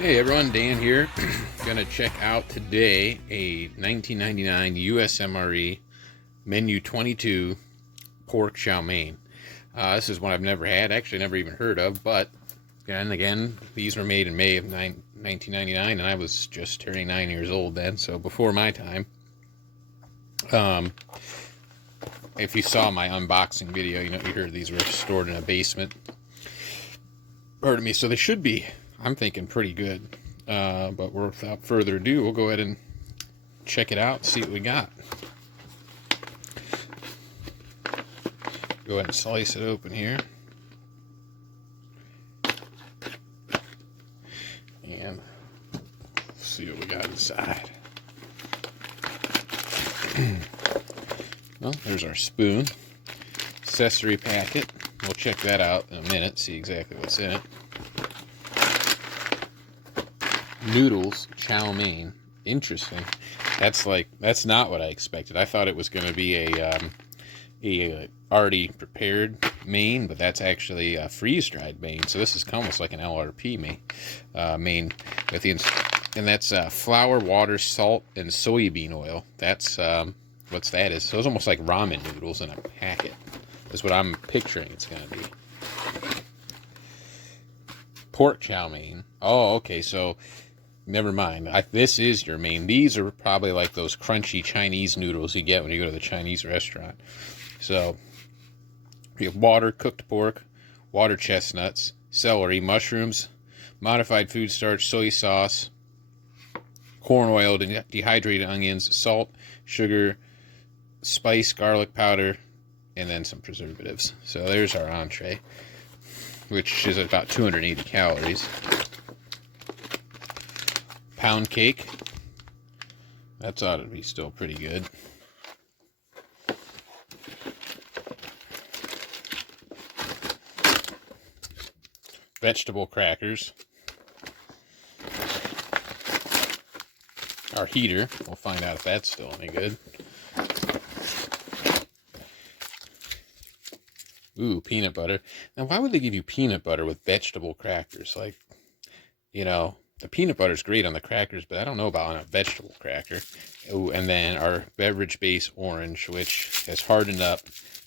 Hey everyone, Dan here. Gonna check out today a 1999 US MRE Menu 22 pork chow mein. This is one I've never had, actually never even heard of, but again, these were made in May of 1999, and I was just turning 9 years old then, so before my time. If you saw my unboxing video, you heard these were stored in a basement. Pardon me, so they should be, I'm thinking, pretty good. But without further ado, we'll go ahead and check it out, see what we got. Go ahead and slice it open here. And see what we got inside. Well, there's our spoon. Accessory packet. We'll check that out in a minute, see exactly what's in it. Noodles, chow mein. Interesting. That's not what I expected. I thought it was going to be a already prepared mein, but that's actually a freeze-dried mein. So this is almost like an LRP mein with the and that's flour, water, salt, and soybean oil. That's what's that is. So it's almost like ramen noodles in a packet. That's what I'm picturing it's going to be. Pork chow mein. Oh, okay. So never mind. This is your mein. These are probably like those crunchy Chinese noodles you get when you go to the Chinese restaurant. So you have water, cooked pork, water chestnuts, celery, mushrooms, modified food starch, soy sauce, corn oil, dehydrated onions, salt, sugar, spice, garlic powder, and then some preservatives. So there's our entree, which is about 280 calories. Pound cake. That's ought to be still pretty good. Vegetable crackers. Our heater. We'll find out if that's still any good. Ooh, peanut butter. Now, why would they give you peanut butter with vegetable crackers? Like, the peanut butter is great on the crackers, but I don't know about on a vegetable cracker. Ooh, and then our beverage base orange, which has hardened up,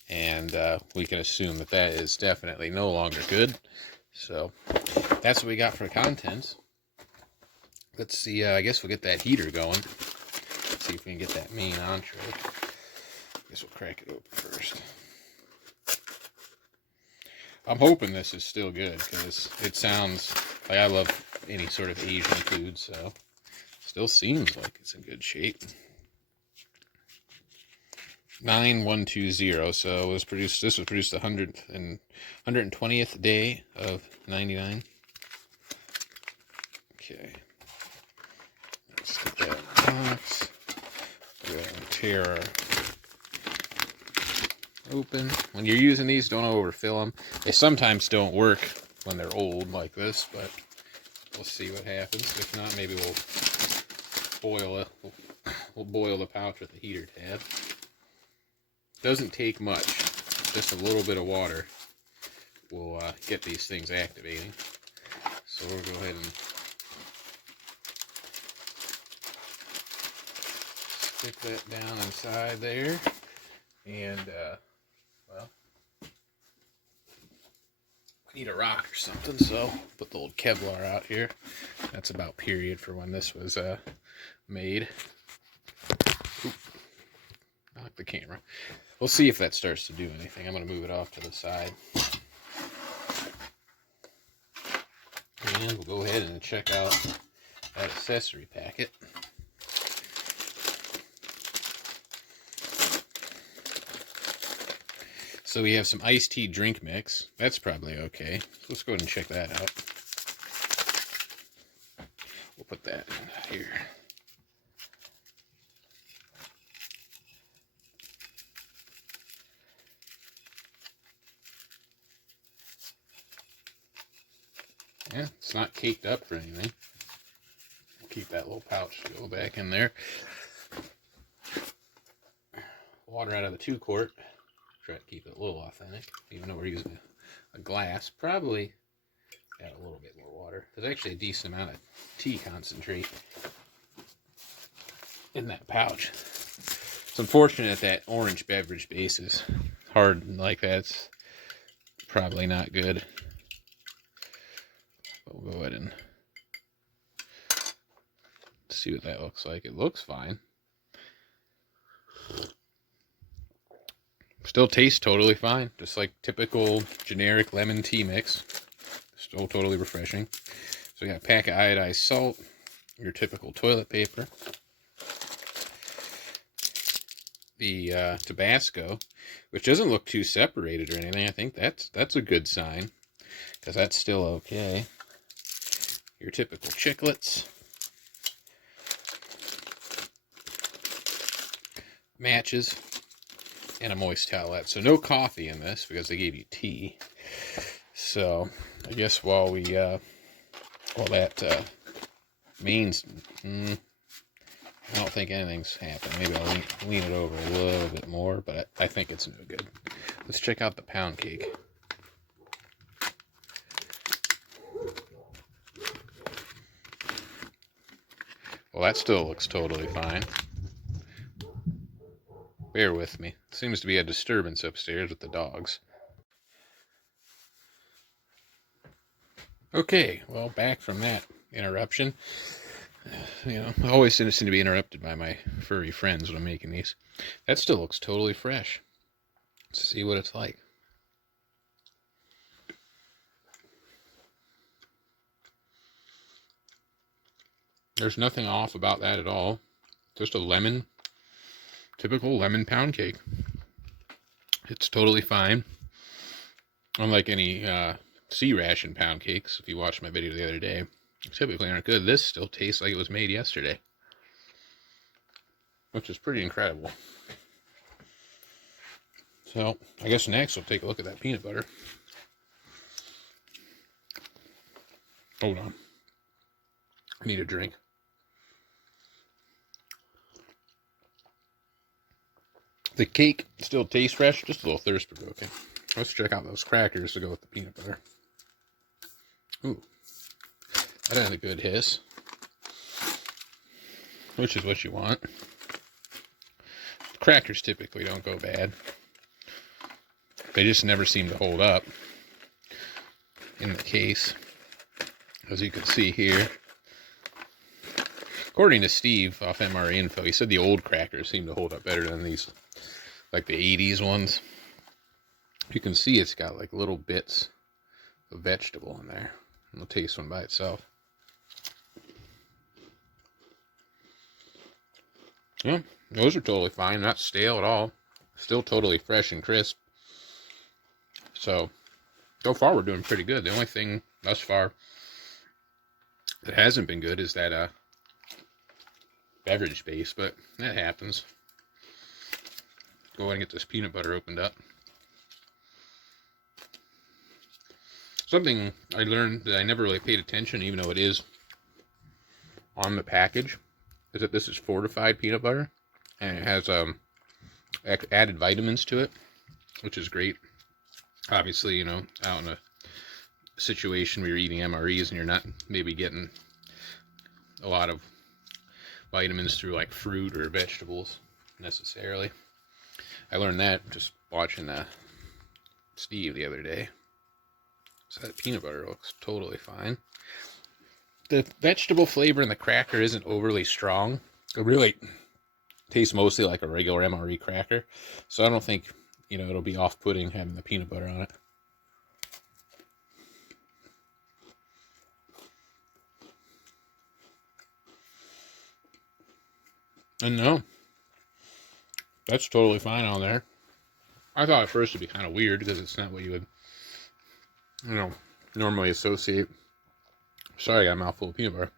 and we can assume that is definitely no longer good. So that's what we got for contents. Let's see. I guess we'll get that heater going. Let's see if we can get that main entree. I guess we'll crack it open first. I'm hoping this is still good because it sounds like I love any sort of Asian food, so still seems like it's in good shape. 9120, so it was produced. This was produced the 120th day of 99. Okay, let's get that in the box. Go ahead and tear our open. When you're using these, don't overfill them. They sometimes don't work when they're old like this, but we'll see what happens. If not, maybe we'll boil the pouch with the heater tab. Doesn't take much. Just a little bit of water will get these things activating. So we'll go ahead and stick that down inside there. And, well, I need a rock or something, so put the old Kevlar out here. That's about period for when this was made. Oop. Knock the camera. We'll see if that starts to do anything. I'm going to move it off to the side. check out that accessory packet. So we have some iced tea drink mix. That's probably okay. So let's go ahead and check that out. We'll put that in here. Yeah, it's not caked up or anything. We'll keep that little pouch to go back in there. Water out of the 2-quart. Try to keep it a little authentic, even though we're using a glass. Probably add a little bit more water. There's actually a decent amount of tea concentrate in that pouch. It's unfortunate that orange beverage base is hard like that. It's probably not good. But we'll go ahead and see what that looks like. It looks fine. Still tastes totally fine. Just like typical generic lemon tea mix. Still totally refreshing. So we got a pack of iodized salt, your typical toilet paper, the Tabasco, which doesn't look too separated or anything. I think that's a good sign, because that's still okay. Your typical chiclets, matches, and a moist towelette. So no coffee in this because they gave you tea. So I guess while we while that means I don't think anything's happened. Maybe I'll lean it over a little bit more, but I think it's no good. Let's check out the pound cake. Well, that still looks totally fine. Bear with me. Seems to be a disturbance upstairs with the dogs. Okay, well, back from that interruption. You know, I always seem to be interrupted by my furry friends when I'm making these. That still looks totally fresh. Let's see what it's like. There's nothing off about that at all. Just a lemon, typical lemon pound cake. It's totally fine. Unlike any sea ration pound cakes, if you watched my video the other day, typically aren't good. This still tastes like it was made yesterday, which is pretty incredible. So I guess next we'll take a look at that peanut butter. Hold on. I need a drink. The cake still tastes fresh, just a little thirst provoking. Let's check out those crackers to go with the peanut butter. Ooh, that had a good hiss, which is what you want. Crackers typically don't go bad. They just never seem to hold up in the case, as you can see here. According to Steve off MRE Info, he said the old crackers seem to hold up better than these, like the 80s ones. You can see it's got like little bits of vegetable in there. We'll taste one by itself. Yeah, those are totally fine. Not stale at all. Still totally fresh and crisp. So far we're doing pretty good. The only thing thus far that hasn't been good is that beverage base, but that happens. Go ahead and get this peanut butter opened up. Something I learned that I never really paid attention, even though it is on the package, is that this is fortified peanut butter, and it has added vitamins to it, which is great. Obviously, you know, out in a situation where you're eating MREs and you're not maybe getting a lot of vitamins through like fruit or vegetables necessarily. I learned that just watching Steve the other day. So that peanut butter looks totally fine. The vegetable flavor in the cracker isn't overly strong. It really tastes mostly like a regular MRE cracker. So I don't think, you know, it'll be off-putting having the peanut butter on it. And no, that's totally fine on there. I thought at first it'd be kind of weird because it's not what you would, normally associate. Sorry, I got a mouthful of peanut butter.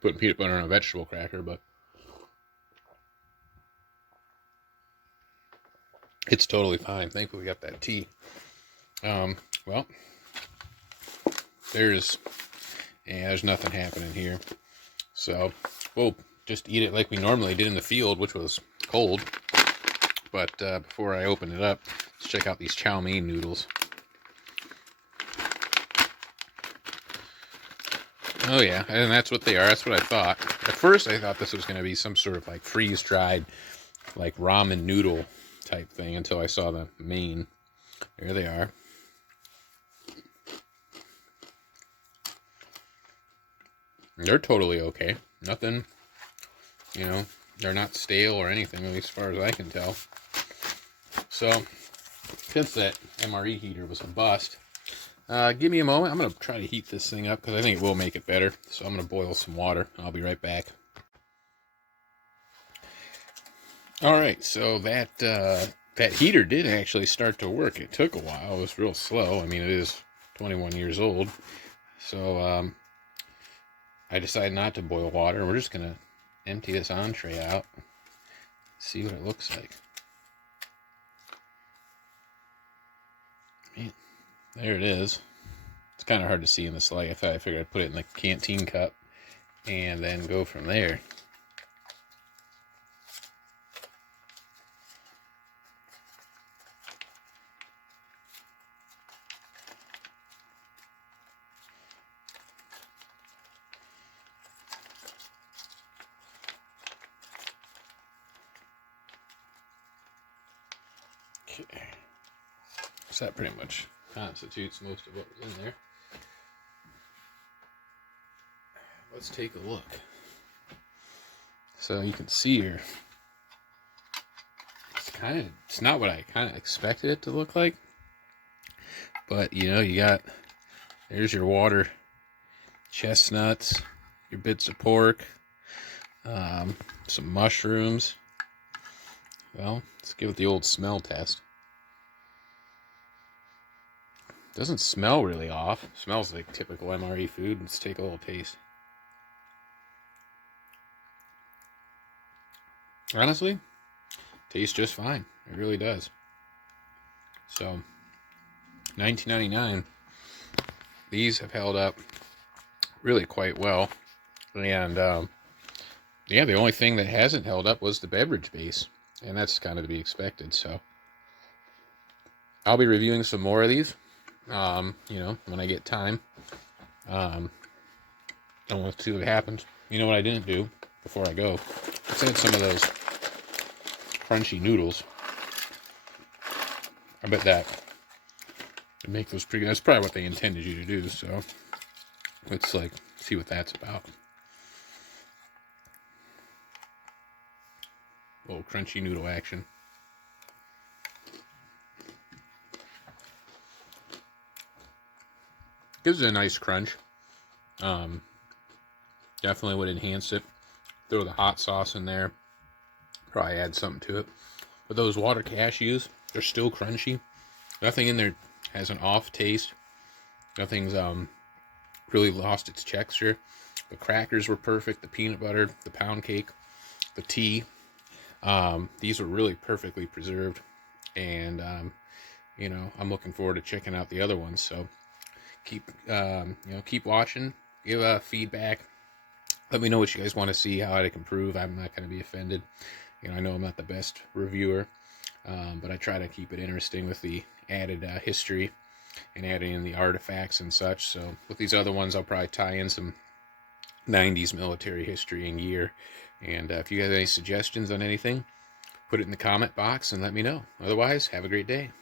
Putting peanut butter on a vegetable cracker, but it's totally fine. Thankfully, we got that tea. Well, there's nothing happening here. So we'll just eat it like we normally did in the field, which was cold. But before I open it up, let's check out these chow mein noodles. Oh yeah, and that's what they are. That's what I thought. At first, I thought this was going to be some sort of like freeze-dried, like ramen noodle type thing until I saw the main. There they are. They're totally okay. Nothing, they're not stale or anything, at least as far as I can tell. So, since that MRE heater was a bust, give me a moment. I'm going to try to heat this thing up because I think it will make it better. So I'm going to boil some water. I'll be right back. Alright, so that heater did actually start to work. It took a while. It was real slow. I mean, it is 21 years old. So, I decided not to boil water. We're just going to empty this entree out. See what it looks like. Man, there it is. It's kind of hard to see in this light. I figured I'd put it in the canteen cup and then go from there. Okay. So that pretty much constitutes most of what was in there. Let's take a look. So you can see here, it's not what I kind of expected it to look like. But there's your water chestnuts, your bits of pork, some mushrooms. Well, let's give it the old smell test. Doesn't smell really off. Smells like typical MRE food. Let's take a little taste. Honestly, tastes just fine. It really does. So, $19.99. These have held up really quite well. And, the only thing that hasn't held up was the beverage base. And that's kind of to be expected. So, I'll be reviewing some more of these. When I get time. And we'll see what happens. You know what I didn't do before I go? Let's add some of those crunchy noodles. I bet that would make those pretty good. That's probably what they intended you to do, so let's see what that's about. A little crunchy noodle action. Gives it a nice crunch. Definitely would enhance it. Throw the hot sauce in there. Probably add something to it. But those water cashews, they're still crunchy. Nothing in there has an off taste. Nothing's really lost its texture. The crackers were perfect. The peanut butter, the pound cake, the tea. These were really perfectly preserved. And, I'm looking forward to checking out the other ones. So, keep watching, give feedback. Let me know what you guys want to see, how I can improve. I'm not going to be offended. I know I'm not the best reviewer, but I try to keep it interesting with the added history and adding in the artifacts and such. So with these other ones, I'll probably tie in some 90s military history and gear. And if you have any suggestions on anything, put it in the comment box and let me know. Otherwise, have a great day.